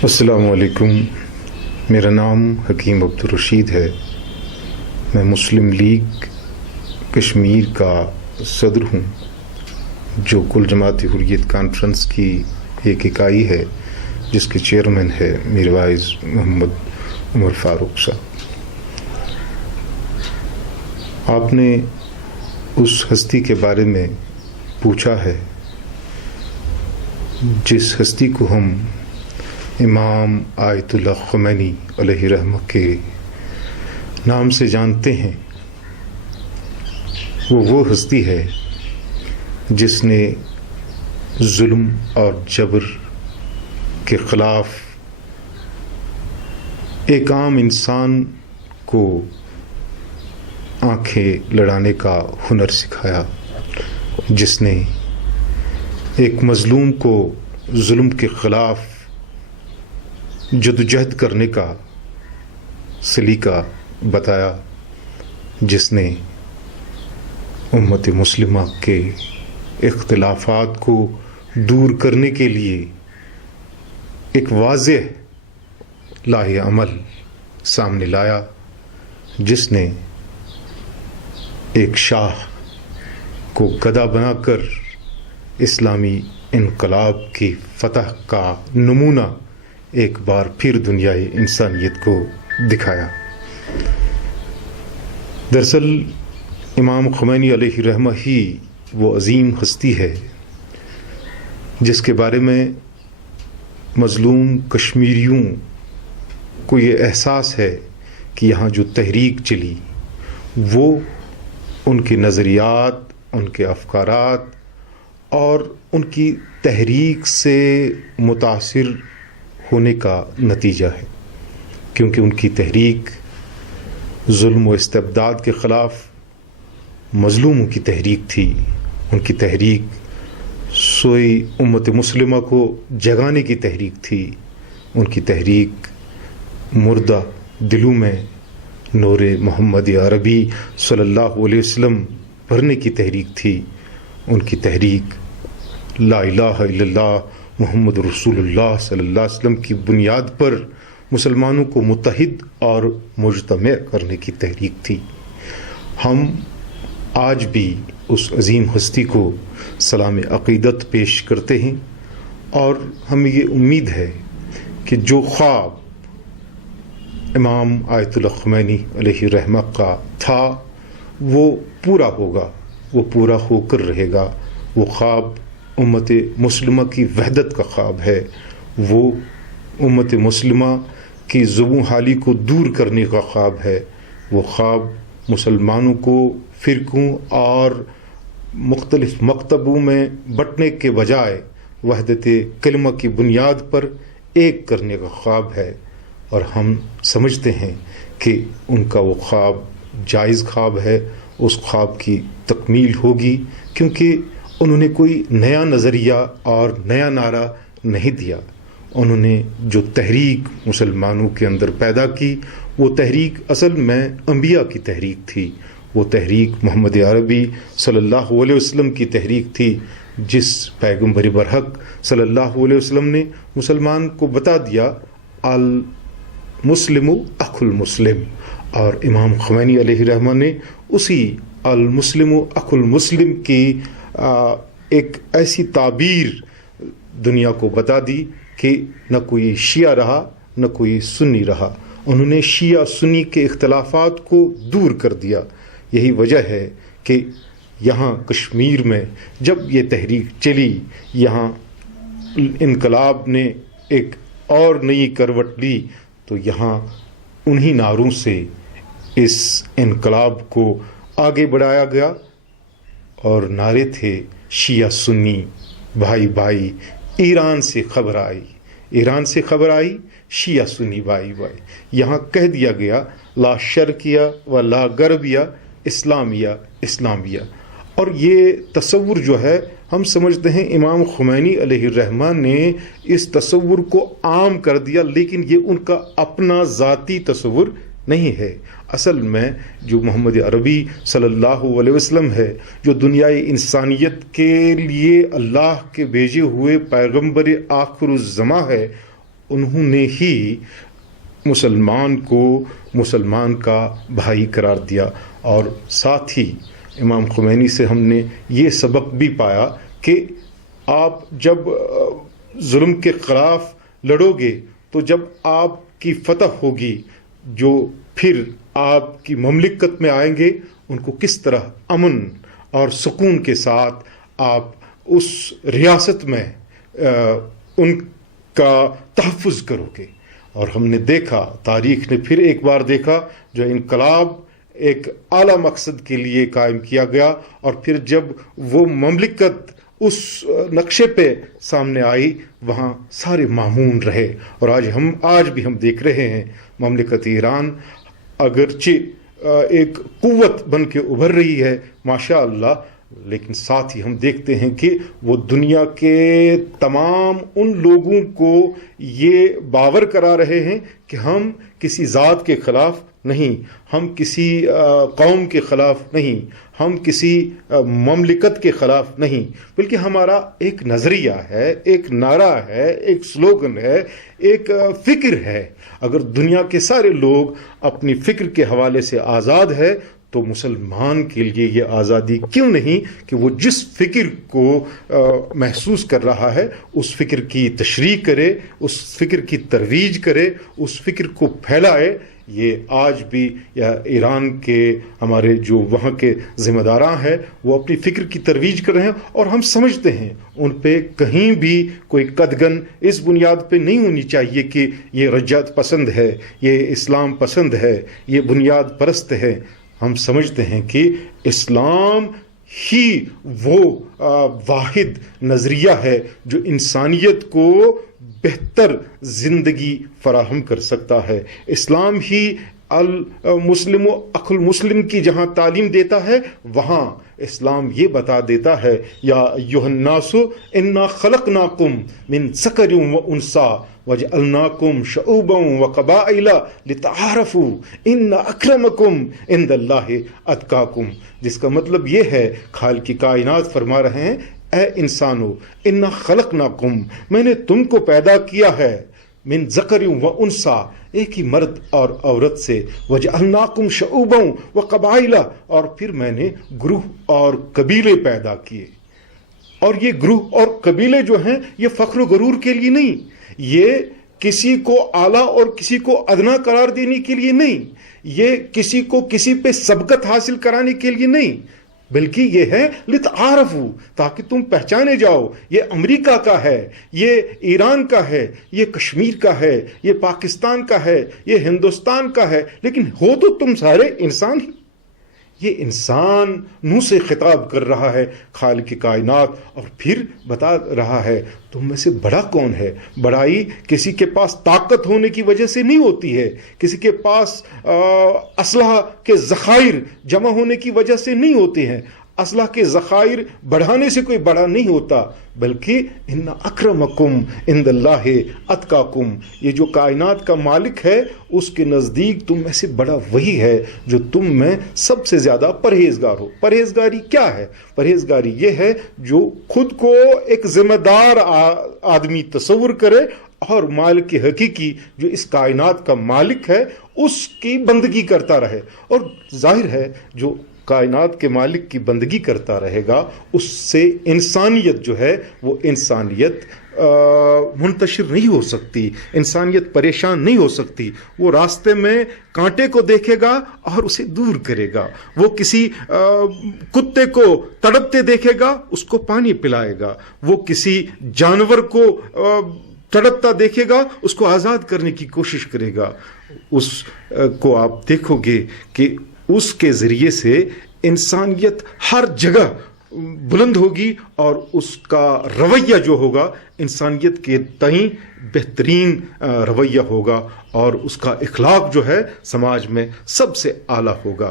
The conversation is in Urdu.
السلام علیکم، میرا نام حکیم عبدالرشید ہے۔ میں مسلم لیگ کشمیر کا صدر ہوں، جو کل جماعت حریت کانفرنس کی ایک اکائی ہے، جس کے چیئرمین ہے میرے وائز محمد عمر فاروق صاحب۔ آپ نے اس ہستی کے بارے میں پوچھا ہے جس ہستی کو ہم امام آیت اللہ خمینی علیہ رحمہ کے نام سے جانتے ہیں۔ وہ ہستی ہے جس نے ظلم اور جبر کے خلاف ایک عام انسان کو آنکھیں لڑانے کا ہنر سکھایا، جس نے ایک مظلوم کو ظلم کے خلاف جدوجہد کرنے کا سلیقہ بتایا، جس نے امت مسلمہ کے اختلافات کو دور کرنے کے لیے ایک واضح لاہ عمل سامنے لایا، جس نے ایک شاہ کو گدا بنا کر اسلامی انقلاب کی فتح کا نمونہ ایک بار پھر دنیائے انسانیت کو دکھایا۔ دراصل امام خمینی علیہ رحمہ ہی وہ عظیم ہستی ہے جس کے بارے میں مظلوم کشمیریوں کو یہ احساس ہے کہ یہاں جو تحریک چلی وہ ان کے نظریات، ان کے افکارات اور ان کی تحریک سے متاثر ہونے کا نتیجہ ہے، کیونکہ ان کی تحریک ظلم و استبداد کے خلاف مظلوموں کی تحریک تھی۔ ان کی تحریک سوئی امت مسلمہ کو جگانے کی تحریک تھی۔ ان کی تحریک مردہ دلوں میں نور محمد عربی صلی اللہ علیہ وسلم بھرنے کی تحریک تھی۔ ان کی تحریک لا الہ الا اللہ محمد رسول اللہ صلی اللہ علیہ وسلم کی بنیاد پر مسلمانوں کو متحد اور مجتمع کرنے کی تحریک تھی۔ ہم آج بھی اس عظیم ہستی کو سلام عقیدت پیش کرتے ہیں، اور ہمیں یہ امید ہے کہ جو خواب امام آیت اللہ خمینی علیہ رحمہ کا تھا وہ پورا ہوگا، وہ پورا ہو کر رہے گا۔ وہ خواب امت مسلمہ کی وحدت کا خواب ہے، وہ امت مسلمہ کی زبوں حالی کو دور کرنے کا خواب ہے۔ وہ خواب مسلمانوں کو فرقوں اور مختلف مکتبوں میں بٹنے کے بجائے وحدت کلمہ کی بنیاد پر ایک کرنے کا خواب ہے، اور ہم سمجھتے ہیں کہ ان کا وہ خواب جائز خواب ہے۔ اس خواب کی تکمیل ہوگی، کیونکہ انہوں نے کوئی نیا نظریہ اور نیا نعرہ نہیں دیا۔ انہوں نے جو تحریک مسلمانوں کے اندر پیدا کی، وہ تحریک اصل میں انبیاء کی تحریک تھی۔ وہ تحریک محمد عربی صلی اللہ علیہ وسلم کی تحریک تھی، جس پیغمبر برحق صلی اللہ علیہ وسلم نے مسلمان کو بتا دیا المسلم اخو المسلم، اور امام خمینی علیہ رحمہ نے اسی المسلم اخو المسلم کی ایک ایسی تعبیر دنیا کو بتا دی کہ نہ کوئی شیعہ رہا نہ کوئی سنی رہا۔ انہوں نے شیعہ سنی کے اختلافات کو دور کر دیا۔ یہی وجہ ہے کہ یہاں کشمیر میں جب یہ تحریک چلی، یہاں انقلاب نے ایک اور نئی کروٹ لی، تو یہاں انہی نعروں سے اس انقلاب کو آگے بڑھایا گیا، اور نعرے تھے شیعہ سنی بھائی بھائی، ایران سے خبر آئی، ایران سے خبر آئی، شیعہ سنی بھائی بھائی۔ یہاں کہہ دیا گیا لا شرقیہ و لا غربیہ، اسلامیہ اسلامیہ۔ اور یہ تصور جو ہے، ہم سمجھتے ہیں امام خمینی علیہ الرحمہ نے اس تصور کو عام کر دیا، لیکن یہ ان کا اپنا ذاتی تصور نہیں ہے۔ اصل میں جو محمد عربی صلی اللہ علیہ وسلم ہے، جو دنیائے انسانیت کے لیے اللہ کے بھیجے ہوئے پیغمبر آخر الزماں ہے، انہوں نے ہی مسلمان کو مسلمان کا بھائی قرار دیا، اور ساتھ ہی امام خمینی سے ہم نے یہ سبق بھی پایا کہ آپ جب ظلم کے خلاف لڑو گے تو جب آپ کی فتح ہوگی، جو پھر آپ کی مملکت میں آئیں گے ان کو کس طرح امن اور سکون کے ساتھ آپ اس ریاست میں ان کا تحفظ کرو گے۔ اور ہم نے دیکھا، تاریخ نے پھر ایک بار دیکھا، جو انقلاب ایک اعلیٰ مقصد کے لیے قائم کیا گیا، اور پھر جب وہ مملکت اس نقشے پہ سامنے آئی وہاں سارے مامون رہے۔ اور آج بھی ہم دیکھ رہے ہیں مملکت ایران اگرچہ ایک قوت بن کے ابھر رہی ہے ماشاء اللہ، لیکن ساتھ ہی ہم دیکھتے ہیں کہ وہ دنیا کے تمام ان لوگوں کو یہ باور کرا رہے ہیں کہ ہم کسی ذات کے خلاف نہیں، ہم کسی قوم کے خلاف نہیں، ہم کسی مملکت کے خلاف نہیں، بلکہ ہمارا ایک نظریہ ہے، ایک نعرہ ہے، ایک سلوگن ہے، ایک فکر ہے۔ اگر دنیا کے سارے لوگ اپنی فکر کے حوالے سے آزاد ہے تو مسلمان کے لیے یہ آزادی کیوں نہیں کہ وہ جس فکر کو محسوس کر رہا ہے اس فکر کی تشریح کرے، اس فکر کی ترویج کرے، اس فکر کو پھیلائے۔ یہ آج بھی ایران کے ہمارے جو وہاں کے ذمہ داراں ہیں وہ اپنی فکر کی ترویج کر رہے ہیں، اور ہم سمجھتے ہیں ان پہ کہیں بھی کوئی قدغن اس بنیاد پہ نہیں ہونی چاہیے کہ یہ رجعت پسند ہے، یہ اسلام پسند ہے، یہ بنیاد پرست ہے۔ ہم سمجھتے ہیں کہ اسلام ہی وہ واحد نظریہ ہے جو انسانیت کو بہتر زندگی فراہم کر سکتا ہے۔ اسلام ہی المسلم و اخو المسلم کی جہاں تعلیم دیتا ہے وہاں اسلام یہ بتا دیتا ہے یا ایھا الناس انا خلقناکم من ذکر و انثی وجعلناکم شعوبا وقبائل لتعارفوا ان اکرمکم عند اللہ اتقاکم، جس کا مطلب یہ ہے خالق کی کائنات فرما رہے ہیں اے انسانو انا خلقناکم، میں نے تم کو پیدا کیا ہے، من ذکر و انثی، ایک ہی مرد اور عورت سے، وجعلناکم شعوبا وقبائل، اور پھر میں نے گروہ اور قبیلے پیدا کیے۔ اور یہ گروہ اور قبیلے جو ہیں یہ فخر و غرور کے لیے نہیں، یہ کسی کو اعلیٰ اور کسی کو ادنا قرار دینے کے لیے نہیں، یہ کسی کو کسی پہ سبقت حاصل کرانے کے لیے نہیں، بلکہ یہ ہے لتعارفوا، تاکہ تم پہچانے جاؤ یہ امریکہ کا ہے، یہ ایران کا ہے، یہ کشمیر کا ہے، یہ پاکستان کا ہے، یہ ہندوستان کا ہے، لیکن ہو تو تم سارے انسان ہی۔ یہ انسان منہ سے خطاب کر رہا ہے خالق کائنات، اور پھر بتا رہا ہے تم میں سے بڑا کون ہے۔ بڑائی کسی کے پاس طاقت ہونے کی وجہ سے نہیں ہوتی ہے، کسی کے پاس اسلحہ کے ذخائر جمع ہونے کی وجہ سے نہیں ہوتے ہیں، اسلحہ کے ذخائر بڑھانے سے کوئی بڑا نہیں ہوتا، بلکہ ان اکرمکم عند اللہ اتقاکم، یہ جو کائنات کا مالک ہے اس کے نزدیک تم میں سے بڑا وہی ہے جو تم میں سب سے زیادہ پرہیزگار ہو۔ پرہیزگاری کیا ہے؟ پرہیزگاری یہ ہے جو خود کو ایک ذمہ دار آدمی تصور کرے اور مالک حقیقی جو اس کائنات کا مالک ہے اس کی بندگی کرتا رہے۔ اور ظاہر ہے جو کائنات کے مالک کی بندگی کرتا رہے گا اس سے انسانیت جو ہے وہ انسانیت منتشر نہیں ہو سکتی، انسانیت پریشان نہیں ہو سکتی۔ وہ راستے میں کانٹے کو دیکھے گا اور اسے دور کرے گا، وہ کسی کتے کو تڑپتے دیکھے گا اس کو پانی پلائے گا، وہ کسی جانور کو تڑپتا دیکھے گا اس کو آزاد کرنے کی کوشش کرے گا۔ اس کو آپ دیکھو گے کہ اس کے ذریعے سے انسانیت ہر جگہ بلند ہوگی، اور اس کا رویہ جو ہوگا انسانیت کے تئیں بہترین رویہ ہوگا، اور اس کا اخلاق جو ہے سماج میں سب سے اعلیٰ ہوگا۔